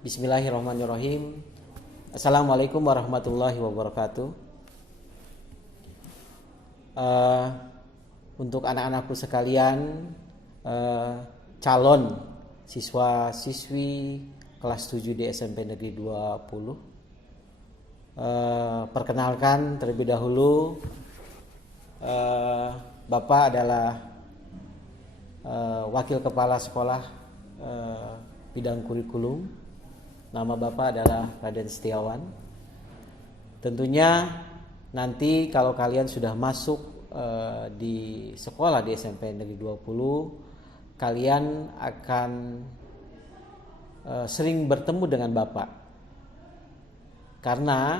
Bismillahirrahmanirrahim. Assalamualaikum warahmatullahi wabarakatuh. Untuk anak-anakku sekalian, calon siswa-siswi kelas 7 di SMP Negeri 20, perkenalkan terlebih dahulu, Bapak adalah Wakil Kepala Sekolah Bidang Kurikulum. Nama Bapak adalah Raden Setiawan. Tentunya nanti kalau kalian sudah masuk di sekolah di SMP Negeri 20, kalian akan sering bertemu dengan Bapak. Karena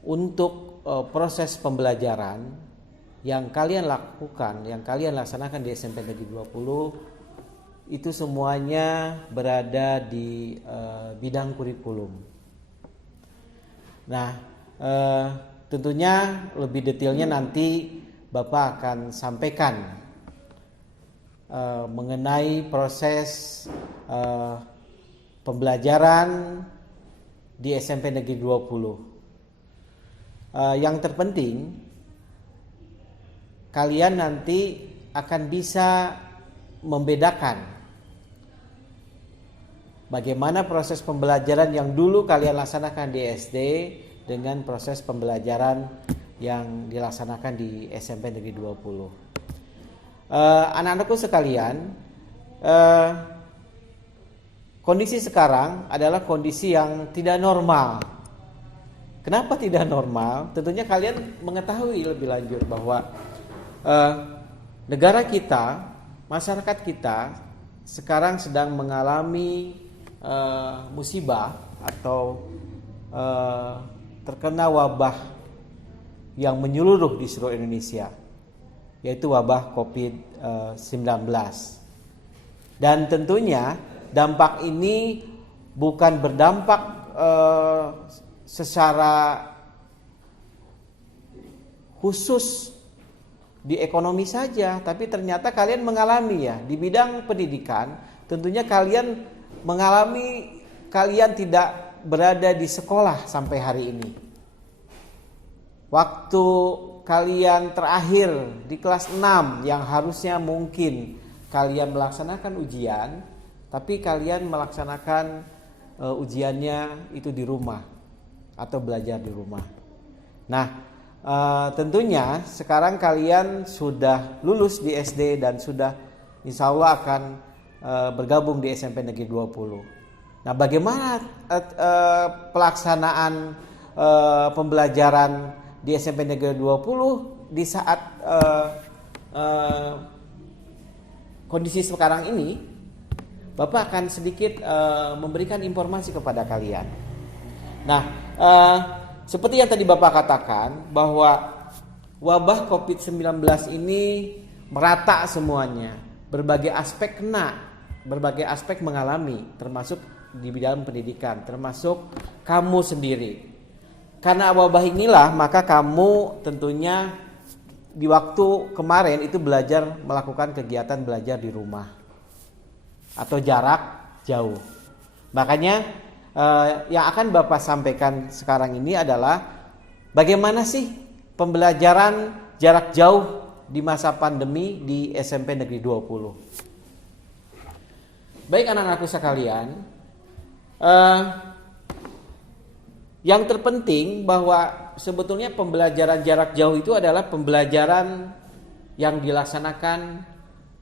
untuk proses pembelajaran yang kalian lakukan, yang kalian laksanakan di SMP Negeri 20, itu semuanya berada di bidang kurikulum. Nah, tentunya lebih detailnya nanti Bapak akan sampaikan mengenai proses pembelajaran di SMP Negeri 20. Yang terpenting, kalian nanti akan bisa membedakan bagaimana proses pembelajaran yang dulu kalian laksanakan di SD dengan proses pembelajaran yang dilaksanakan di SMP Negeri 20. Anak-anakku sekalian, kondisi sekarang adalah kondisi yang tidak normal. Kenapa tidak normal? Tentunya kalian mengetahui lebih lanjut bahwa negara kita, masyarakat kita sekarang sedang mengalami musibah atau terkena wabah yang menyeluruh di seluruh Indonesia, yaitu wabah COVID-19. Dan tentunya dampak ini bukan berdampak secara khusus di ekonomi saja, tapi ternyata kalian mengalami ya di bidang pendidikan. Tentunya kalian mengalami, kalian tidak berada di sekolah sampai hari ini. Waktu kalian terakhir di kelas 6 yang harusnya mungkin kalian melaksanakan ujian, tapi kalian melaksanakan ujiannya itu di rumah atau belajar di rumah. Nah, tentunya sekarang kalian sudah lulus di SD dan sudah insya Allah akan bergabung di SMP Negeri 20. Nah, bagaimana pelaksanaan pembelajaran di SMP Negeri 20 di saat kondisi sekarang ini? Bapak akan sedikit memberikan informasi kepada kalian. Nah, seperti yang tadi Bapak katakan bahwa wabah COVID-19 ini merata semuanya, berbagai aspek kena, berbagai aspek mengalami, termasuk di bidang pendidikan, termasuk kamu sendiri. Karena wabah inilah maka kamu tentunya di waktu kemarin itu belajar melakukan kegiatan belajar di rumah atau jarak jauh. Makanya yang akan Bapak sampaikan sekarang ini adalah bagaimana sih pembelajaran jarak jauh di masa pandemi di SMP Negeri 20. Baik anak-anakku sekalian, yang terpenting bahwa sebetulnya pembelajaran jarak jauh itu adalah pembelajaran yang dilaksanakan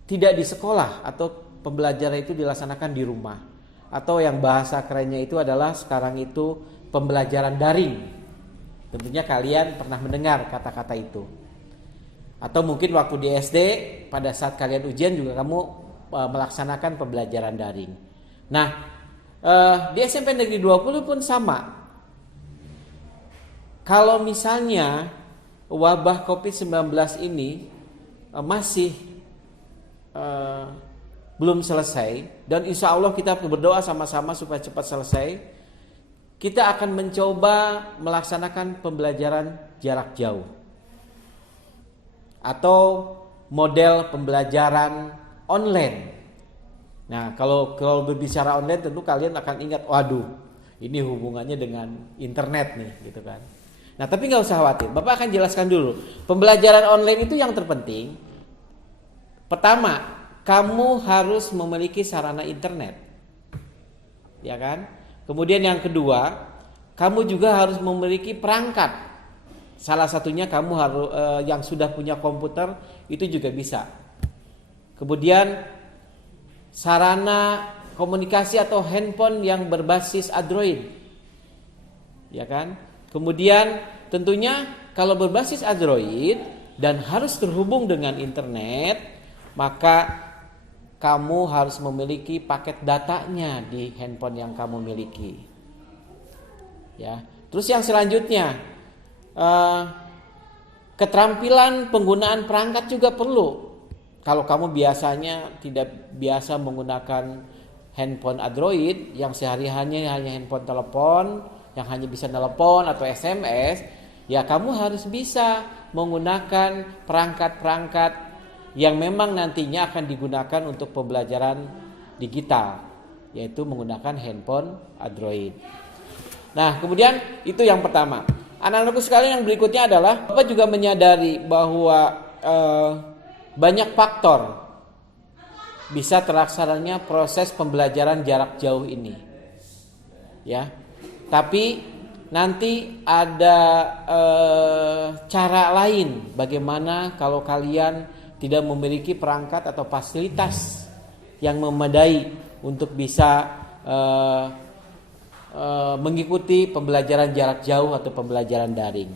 tidak di sekolah, atau pembelajaran itu dilaksanakan di rumah, atau yang bahasa kerennya itu adalah sekarang itu pembelajaran daring. Tentunya kalian pernah mendengar kata-kata itu. Atau mungkin waktu di SD pada saat kalian ujian juga kamu melaksanakan pembelajaran daring. Nah, di SMP Negeri 20 pun sama. Kalau misalnya wabah COVID-19 ini masih belum selesai, dan insya Allah kita berdoa sama-sama supaya cepat selesai, kita akan mencoba melaksanakan pembelajaran jarak jauh atau model pembelajaran online. Nah, kalau berbicara online tentu kalian akan ingat, waduh, ini hubungannya dengan internet nih, gitu kan. Nah, tapi nggak usah khawatir. Bapak akan jelaskan dulu. Pembelajaran online itu yang terpenting. Pertama, kamu harus memiliki sarana internet, ya kan? Kemudian yang kedua, kamu juga harus memiliki perangkat. Salah satunya kamu harus yang sudah punya komputer itu juga bisa. Kemudian sarana komunikasi atau handphone yang berbasis Android, ya kan? Kemudian tentunya kalau berbasis Android dan harus terhubung dengan internet, maka kamu harus memiliki paket datanya di handphone yang kamu miliki. Ya. Terus yang selanjutnya, keterampilan penggunaan perangkat juga perlu. Kalau kamu biasanya tidak biasa menggunakan handphone Android yang sehari-harinya hanya handphone telepon, yang hanya bisa telepon atau SMS, ya kamu harus bisa menggunakan perangkat-perangkat yang memang nantinya akan digunakan untuk pembelajaran digital, yaitu menggunakan handphone Android. Nah, kemudian itu yang pertama. Anak-anakku sekalian, yang berikutnya adalah Bapak juga menyadari bahwa banyak faktor bisa terlaksananya proses pembelajaran jarak jauh ini, ya. Tapi nanti ada cara lain bagaimana kalau kalian tidak memiliki perangkat atau fasilitas yang memadai untuk bisa mengikuti pembelajaran jarak jauh atau pembelajaran daring.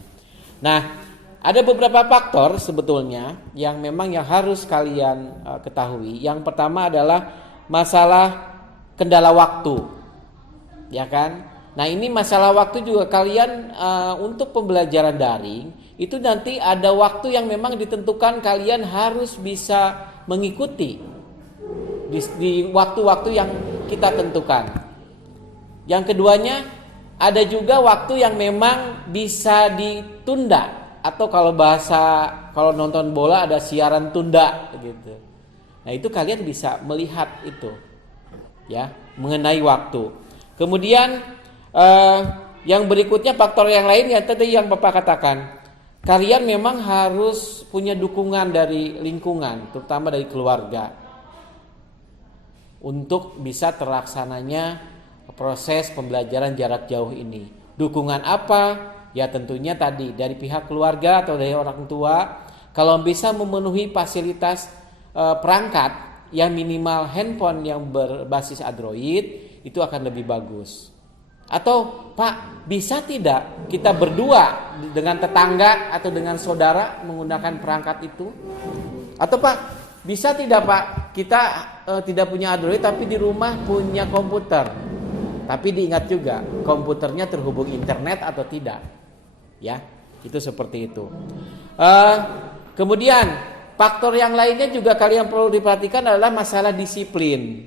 Nah, ada beberapa faktor sebetulnya yang memang yang harus kalian ketahui. Yang pertama adalah masalah kendala waktu, ya kan? Nah, ini masalah waktu juga kalian untuk pembelajaran daring itu nanti ada waktu yang memang ditentukan kalian harus bisa mengikuti di waktu-waktu yang kita tentukan. Yang keduanya, ada juga waktu yang memang bisa ditunda, atau kalau nonton bola ada siaran tunda gitu. Nah, itu kalian bisa melihat itu, ya, mengenai waktu. Kemudian yang berikutnya faktor yang lain ya tadi yang Bapak katakan, kalian memang harus punya dukungan dari lingkungan, terutama dari keluarga, untuk bisa terlaksananya proses pembelajaran jarak jauh ini. Dukungan apa? Ya tentunya tadi dari pihak keluarga atau dari orang tua. Kalau bisa memenuhi fasilitas perangkat yang minimal handphone yang berbasis Android, itu akan lebih bagus. Atau Pak, bisa tidak kita berdua dengan tetangga atau dengan saudara menggunakan perangkat itu? Atau Pak, bisa tidak Pak kita tidak punya Android tapi di rumah punya komputer? Tapi diingat juga komputernya terhubung internet atau tidak, ya itu seperti itu. Kemudian faktor yang lainnya juga kalian perlu diperhatikan adalah masalah disiplin,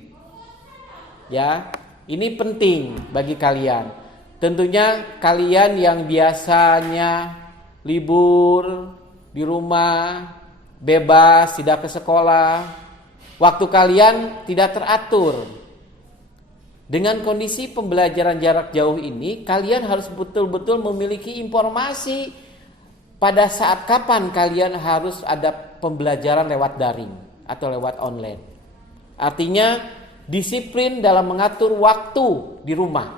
ya ini penting bagi kalian. Tentunya kalian yang biasanya libur di rumah, bebas tidak ke sekolah, waktu kalian tidak teratur. Dengan kondisi pembelajaran jarak jauh ini, kalian harus betul-betul memiliki informasi pada saat kapan kalian harus ada pembelajaran lewat daring atau lewat online. Artinya disiplin dalam mengatur waktu di rumah.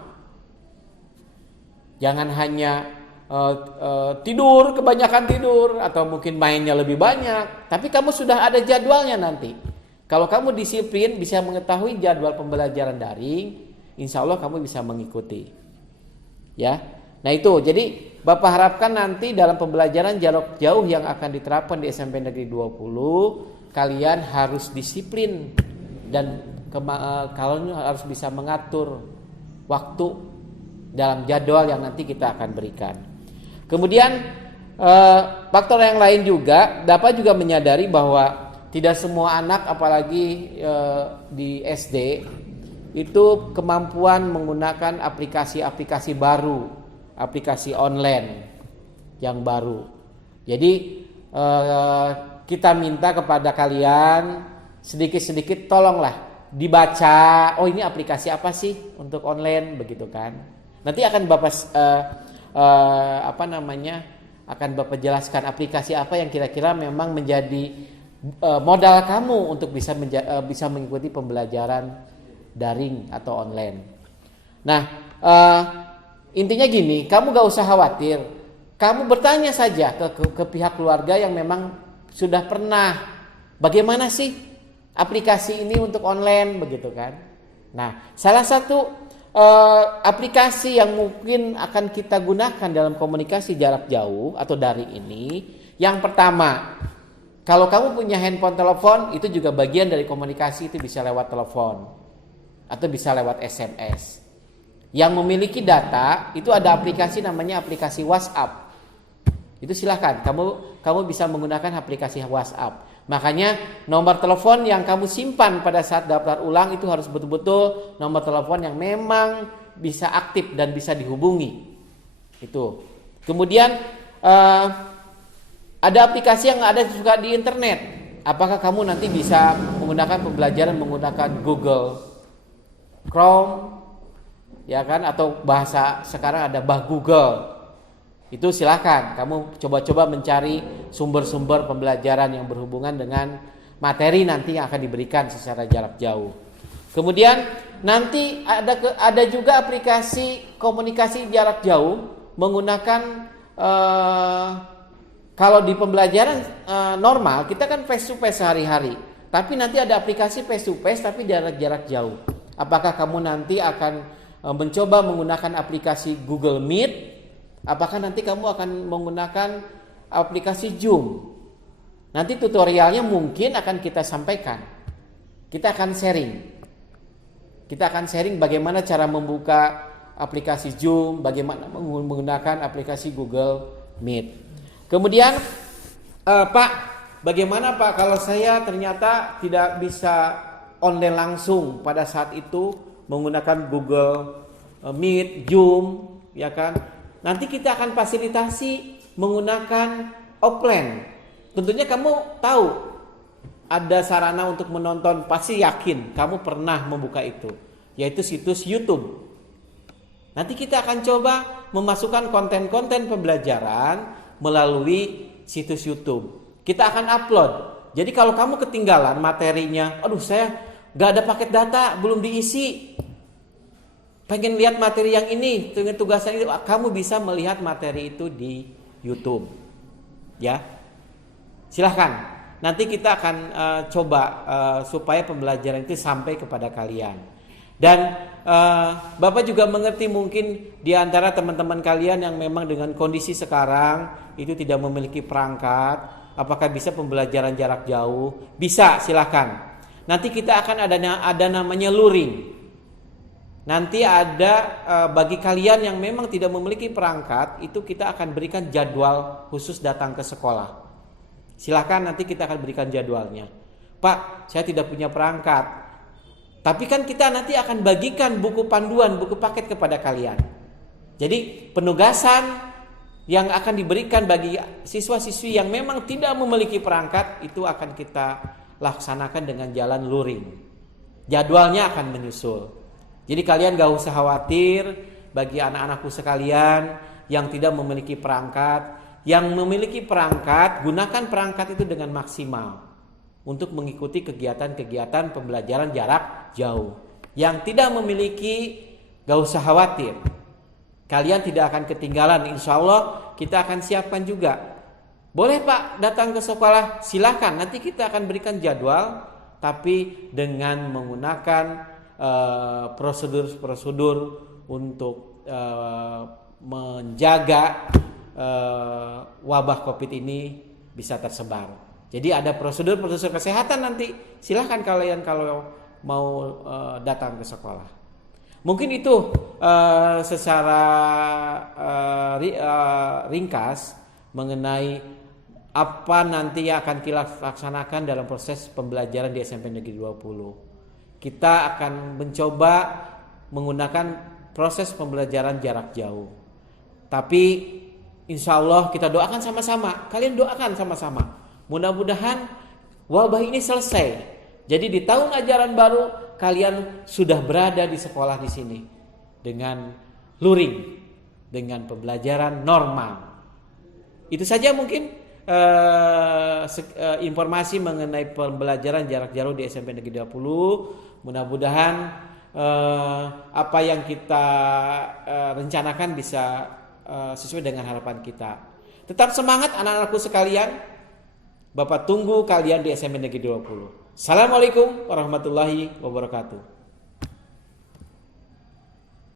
Jangan hanya tidur, kebanyakan tidur, atau mungkin mainnya lebih banyak, tapi kamu sudah ada jadwalnya nanti. Kalau kamu disiplin bisa mengetahui jadwal pembelajaran daring, insya Allah kamu bisa mengikuti. Ya, nah itu. Jadi Bapak harapkan nanti dalam pembelajaran jarak jauh yang akan diterapkan di SMP Negeri 20, kalian harus disiplin dan kalian harus bisa mengatur waktu dalam jadwal yang nanti kita akan berikan. Kemudian faktor yang lain juga, Bapak juga menyadari bahwa tidak semua anak, apalagi di SD, itu kemampuan menggunakan aplikasi-aplikasi baru, aplikasi online yang baru. Jadi kita minta kepada kalian sedikit-sedikit tolonglah dibaca, oh ini aplikasi apa sih untuk online begitu kan. Nanti akan Bapak akan Bapak jelaskan aplikasi apa yang kira-kira memang menjadi modal kamu untuk bisa mengikuti pembelajaran daring atau online. Nah, intinya gini, kamu gak usah khawatir. Kamu bertanya saja ke pihak keluarga yang memang sudah pernah, bagaimana sih aplikasi ini untuk online begitu kan. Nah, salah satu aplikasi yang mungkin akan kita gunakan dalam komunikasi jarak jauh atau daring ini, yang pertama, kalau kamu punya handphone telepon, itu juga bagian dari komunikasi, itu bisa lewat telepon atau bisa lewat SMS. Yang memiliki data itu ada aplikasi namanya aplikasi WhatsApp. Itu silahkan kamu bisa menggunakan aplikasi WhatsApp. Makanya nomor telepon yang kamu simpan pada saat daftar ulang itu harus betul-betul nomor telepon yang memang bisa aktif dan bisa dihubungi. Itu. Kemudian ada aplikasi yang ada juga di internet. Apakah kamu nanti bisa menggunakan pembelajaran menggunakan Google Chrome, ya kan, atau bahasa sekarang ada Bah Google. Itu silakan kamu coba-coba mencari sumber-sumber pembelajaran yang berhubungan dengan materi nanti yang akan diberikan secara jarak jauh. Kemudian nanti ada juga aplikasi komunikasi jarak jauh menggunakan kalau di pembelajaran normal kita kan face to face sehari-hari, tapi nanti ada aplikasi face to face tapi jarak jauh. Apakah kamu nanti akan mencoba menggunakan aplikasi Google Meet? Apakah nanti kamu akan menggunakan aplikasi Zoom? Nanti tutorialnya mungkin akan kita sampaikan. Kita akan sharing bagaimana cara membuka aplikasi Zoom, bagaimana menggunakan aplikasi Google Meet. Kemudian Pak, bagaimana Pak kalau saya ternyata tidak bisa online langsung pada saat itu menggunakan Google Meet, Zoom, ya kan? Nanti kita akan fasilitasi menggunakan offline. Tentunya kamu tahu ada sarana untuk menonton, pasti yakin kamu pernah membuka itu, yaitu situs YouTube. Nanti kita akan coba memasukkan konten-konten pembelajaran melalui situs YouTube. Kita akan upload. Jadi kalau kamu ketinggalan materinya, aduh saya gak ada paket data, belum diisi, pengen lihat materi yang ini, dengan tugasan itu, kamu bisa melihat materi itu di YouTube. Ya, silahkan. Nanti kita akan coba supaya pembelajaran itu sampai kepada kalian. Dan Bapak juga mengerti mungkin di antara teman-teman kalian yang memang dengan kondisi sekarang itu tidak memiliki perangkat, apakah bisa pembelajaran jarak jauh? Bisa, silahkan. Nanti kita akan ada namanya luring. Nanti ada bagi kalian yang memang tidak memiliki perangkat, itu kita akan berikan jadwal khusus datang ke sekolah. Silakan nanti kita akan berikan jadwalnya. Pak, saya tidak punya perangkat. Tapi kan kita nanti akan bagikan buku panduan, buku paket kepada kalian. Jadi penugasan yang akan diberikan bagi siswa-siswi yang memang tidak memiliki perangkat itu akan kita laksanakan dengan jalan luring. Jadwalnya akan menyusul. Jadi kalian gak usah khawatir bagi anak-anakku sekalian yang tidak memiliki perangkat. Yang memiliki perangkat, gunakan perangkat itu dengan maksimal untuk mengikuti kegiatan-kegiatan pembelajaran jarak jauh. Yang tidak memiliki, gak usah khawatir. Kalian tidak akan ketinggalan, insya Allah kita akan siapkan juga. Boleh Pak datang ke sekolah, silakan. Nanti kita akan berikan jadwal, tapi dengan menggunakan prosedur-prosedur untuk menjaga wabah COVID ini bisa tersebar. Jadi ada prosedur-prosedur kesehatan nanti. Silahkan kalian kalau mau datang ke sekolah. Mungkin itu secara ringkas mengenai apa nanti yang akan kita laksanakan dalam proses pembelajaran di SMP Negeri 20. Kita akan mencoba menggunakan proses pembelajaran jarak jauh. Tapi insya Allah kita doakan sama-sama. Kalian doakan sama-sama. Mudah-mudahan wabah ini selesai. Jadi di tahun ajaran baru kalian sudah berada di sekolah di sini dengan luring, dengan pembelajaran normal. Itu saja mungkin informasi mengenai pembelajaran jarak jauh di SMP Negeri 20. Mudah-mudahan apa yang kita rencanakan bisa sesuai dengan harapan kita. Tetap semangat anak-anakku sekalian. Bapak tunggu kalian di SMP Negeri 20. Assalamualaikum warahmatullahi wabarakatuh.